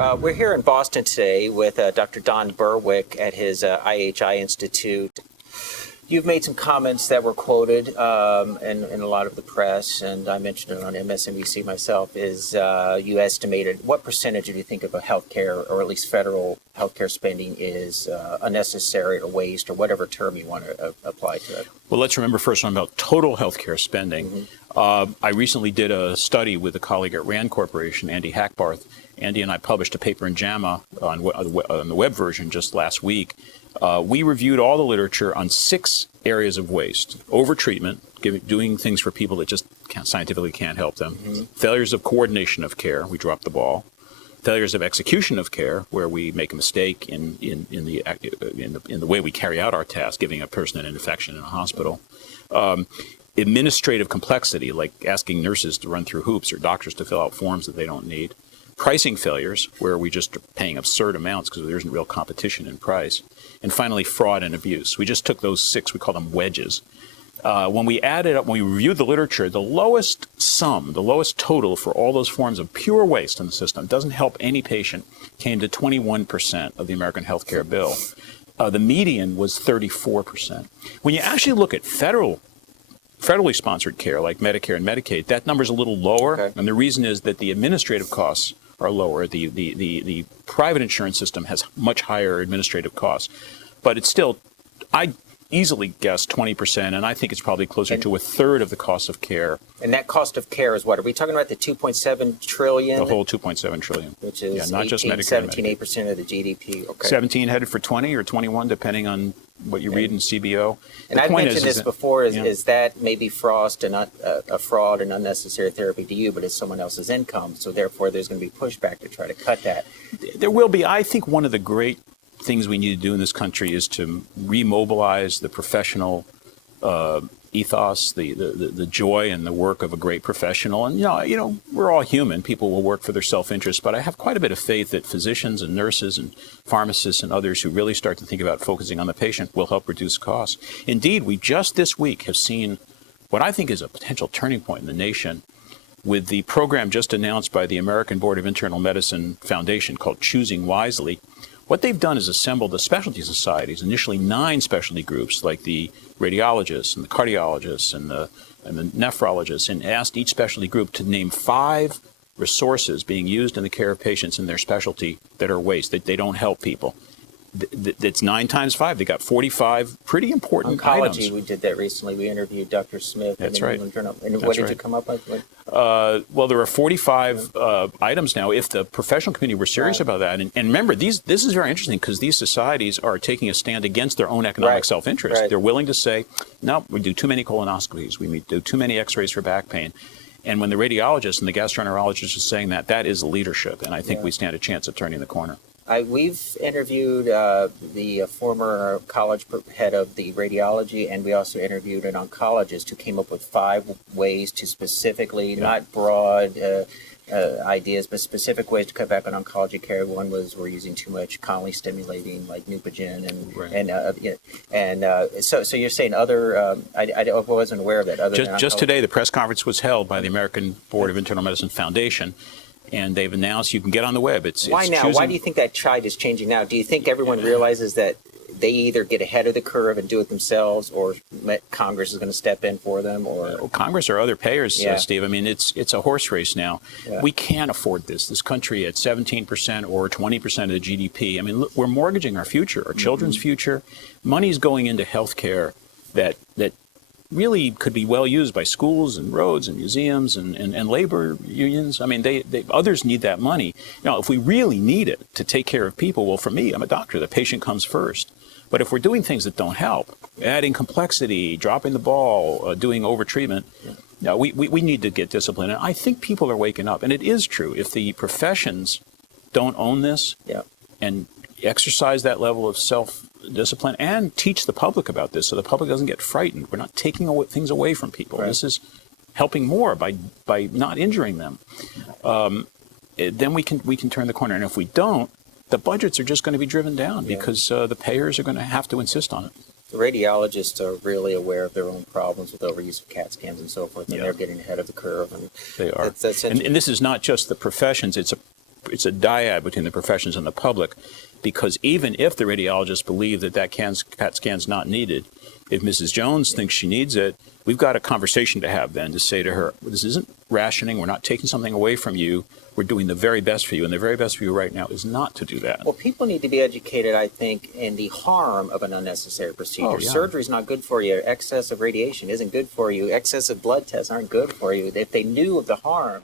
We're here in Boston today with Dr. Don Berwick at his IHI Institute. You've made some comments that were quoted in a lot of the press, and I mentioned it on MSNBC myself, is you estimated what percentage do you think of a healthcare, or at least federal healthcare spending, is unnecessary or waste, or whatever term you want to apply to it? Well, let's remember first one about total healthcare spending. I recently did a study with a colleague at RAND Corporation, Andy Hackbarth. Andy and I published a paper in JAMA on the web version just last week. We reviewed all the literature on 6 areas of waste: overtreatment, doing things for people that just scientifically can't help them; failures of coordination of care, we dropped the ball; failures of execution of care, where we make a mistake in the way we carry out our task, giving a person an infection in a hospital; administrative complexity, like asking nurses to run through hoops or doctors to fill out forms that they don't need; pricing failures, where we just are paying absurd amounts because there isn't real competition in price; and finally, fraud and abuse. We just took those 6, we call them wedges. When we added up, when we reviewed the literature, the lowest sum, the lowest total for all those forms of pure waste in the system, doesn't help any patient, came to 21% of the American healthcare bill. The median was 34%. When you actually look at federally sponsored care like Medicare and Medicaid, that number's a little lower, and the reason is that the administrative costs are lower. The private insurance system has much higher administrative costs, but it's still, I easily guess 20%, and I think it's probably closer to a third of the cost of care. And that cost of care is what? Are we talking about the $2.7 trillion? The whole $2.7 trillion. Which is not 18, just Medicare 17, 8% of the GDP. Okay. 17 headed for 20 or 21, depending on what you read in CBO. And I've mentioned this before, is that maybe fraud and unnecessary therapy to you, but it's someone else's income, so therefore there's going to be pushback to try to cut that. There will be. I think one of the great things we need to do in this country is to remobilize the professional ethos, the joy and the work of a great professional. And, you know, we're all human. People will work for their self-interest, but I have quite a bit of faith that physicians and nurses and pharmacists and others who really start to think about focusing on the patient will help reduce costs. Indeed, we just this week have seen what I think is a potential turning point in the nation with the program just announced by the American Board of Internal Medicine Foundation called Choosing Wisely. What they've done is assembled the specialty societies, initially 9 specialty groups like the radiologists and the cardiologists and the nephrologists, and asked each specialty group to name 5 resources being used in the care of patients in their specialty that are waste, that they don't help people. That's 9 times 5. They got 45 pretty important items. Oncology, we did that recently. We interviewed Dr. Smith. That's right. And what did you come up with? Well, there are 45 items now. If the professional community were serious about that, and remember, this is very interesting because these societies are taking a stand against their own economic self-interest. They're willing to say, no, we do too many colonoscopies. We do too many x-rays for back pain. And when the radiologists and the gastroenterologists are saying that, that is leadership. And I think we stand a chance at turning the corner. We've interviewed the former college head of the radiology, and we also interviewed an oncologist who came up with 5 ways to specifically, not broad ideas, but specific ways to cut back on oncology care. One was we're using too much colony stimulating, like Neupogen, so you're saying other. I wasn't aware of that. Just today, the press conference was held by the American Board of Internal Medicine Foundation. And they've announced you can get on the web. Why now? Why do you think that tide is changing now? Do you think everyone realizes that they either get ahead of the curve and do it themselves, or Congress is going to step in for them? Or Congress or other payers, Steve. I mean, it's a horse race now. We can't afford this. This country at 17% or 20% of the GDP. I mean, look, we're mortgaging our future, our children's future. Money's going into health care that really could be well used by schools and roads and museums and labor unions. I mean, others need that money. Now, if we really need it to take care of people, well, for me, I'm a doctor. The patient comes first. But if we're doing things that don't help, adding complexity, dropping the ball, doing overtreatment, no, we need to get disciplined. And I think people are waking up. And it is true. If the professions don't own this and exercise that level of self-discipline and teach the public about this so the public doesn't get frightened. We're not taking things away from people. This is helping more by not injuring them. Then we can turn the corner. And if we don't, the budgets are just going to be driven down because the payers are going to have to insist on it. The radiologists are really aware of their own problems with overuse of CAT scans and so forth, and they're getting ahead of the curve. And they are. And this is not just the professions. it's a dyad between the professions and the public, because even if the radiologists believe that CAT scan's not needed, if Mrs. Jones thinks she needs it, we've got a conversation to have then to say to her, this isn't rationing. We're not taking something away from you. We're doing the very best for you. And the very best for you right now is not to do that. Well, people need to be educated, I think, in the harm of an unnecessary procedure. Oh, yeah. Surgery is not good for you. Excess of radiation isn't good for you. Excessive blood tests aren't good for you. If they knew of the harm,